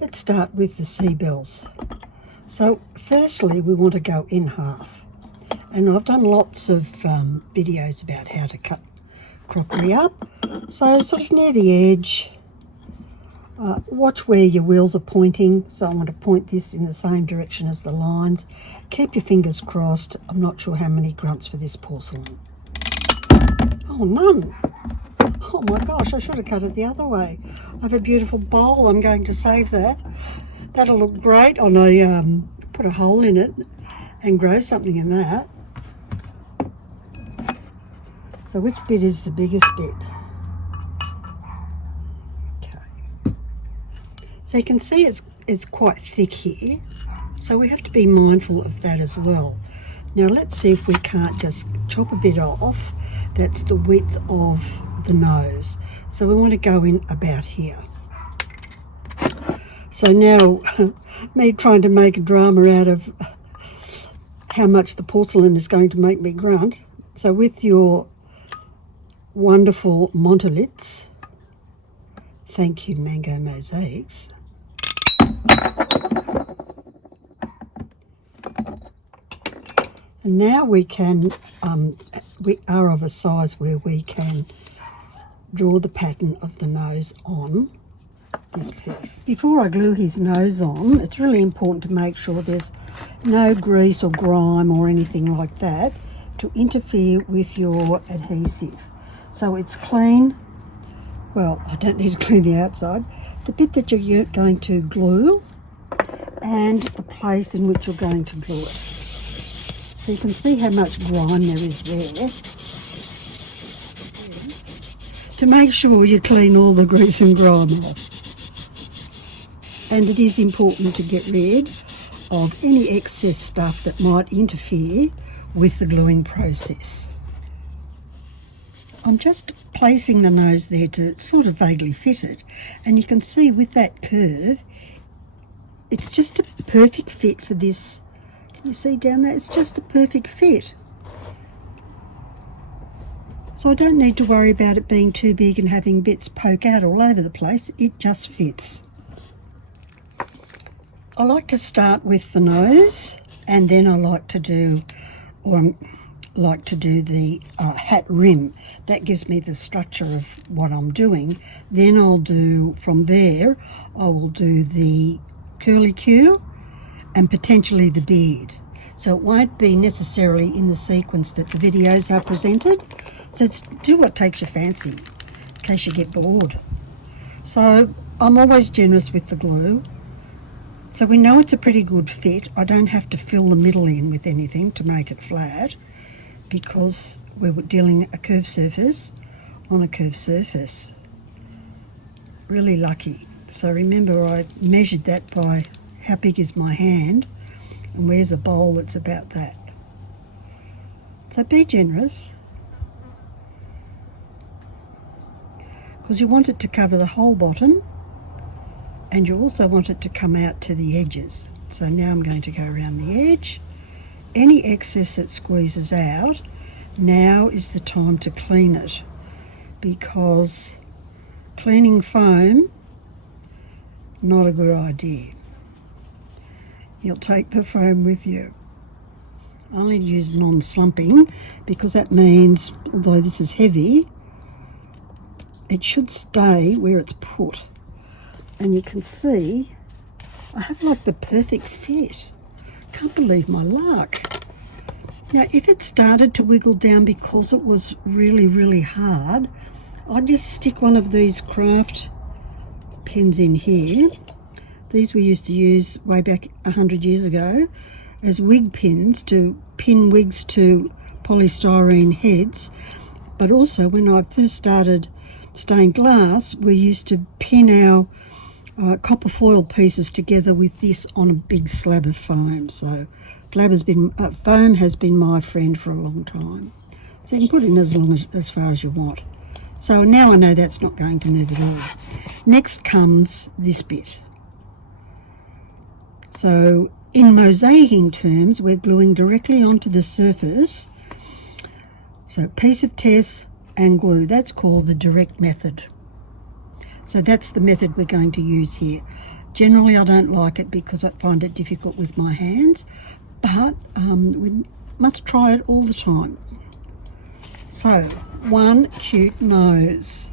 Let's start with the seabells. So firstly we want to go in half, and I've done lots of videos about how to cut crockery up. So sort of near the edge, watch where your wheels are pointing. So I want to point this in the same direction as the lines. Keep your fingers crossed. I'm not sure how many grunts for this porcelain. Oh, none. Oh my gosh, I should have cut it the other way. I have a beautiful bowl. I'm going to save that. That'll look great on a, put a hole in it and grow something in that. So which bit is the biggest bit? Okay. So you can see it's quite thick here. So we have to be mindful of that as well. Now let's see if we can't just chop a bit off. That's the width of the nose. So we want to go in about here. So now me trying to make a drama out of how much the porcelain is going to make me grunt. So with your wonderful Monoliths, thank you Mango Mosaics, and now we can, we are of a size where we can draw the pattern of the nose on this piece. Before I glue his nose on, it's really important to make sure there's no grease or grime or anything like that to interfere with your adhesive. So it's clean. Well, I don't need to clean the outside. The bit that you're going to glue and the place in which you're going to glue it. So you can see how much grime there is there. To make sure you clean all the grease and grime off. And it is important to get rid of any excess stuff that might interfere with the gluing process. I'm just placing the nose there to sort of vaguely fit it, and you can see with that curve it's just a perfect fit for this. Can you see down there? It's just a perfect fit. So I don't need to worry about it being too big and having bits poke out all over the place. It just fits. I like to start with the nose, and then I like to do, the hat rim. That gives me the structure of what I'm doing. Then I'll do, from there, I will do the curly Q and potentially the beard. So it won't be necessarily in the sequence that the videos are presented. So do what takes your fancy, in case you get bored. So I'm always generous with the glue. So we know it's a pretty good fit. I don't have to fill the middle in with anything to make it flat, because we're dealing a curved surface on a curved surface. Really lucky. So remember, I measured that by how big is my hand, and where's a bowl that's about that. So be generous, because you want it to cover the whole bottom, and you also want it to come out to the edges. So now I'm going to go around the edge. Any excess that squeezes out, now is the time to clean it, because cleaning foam, not a good idea. You'll take the foam with you. I only use non-slumping because that means, although this is heavy, it should stay where it's put. And you can see I have like the perfect fit. Can't believe my luck. Now if it started to wiggle down because it was really, really hard, I'd just stick one of these craft pins in here. These we used to use way back 100 years ago as wig pins to pin wigs to polystyrene heads. But also when I first started stained glass, we used to pin our copper foil pieces together with this on a big slab of foam. So foam has been my friend for a long time. So you can put it in as far as you want. So now I know that's not going to move at all. Next comes this bit. So in mosaicing terms, we're gluing directly onto the surface. So piece of tess and glue, that's called the direct method. So that's the method we're going to use here. Generally I don't like it because I find it difficult with my hands, but we must try it all the time. So, one cute nose.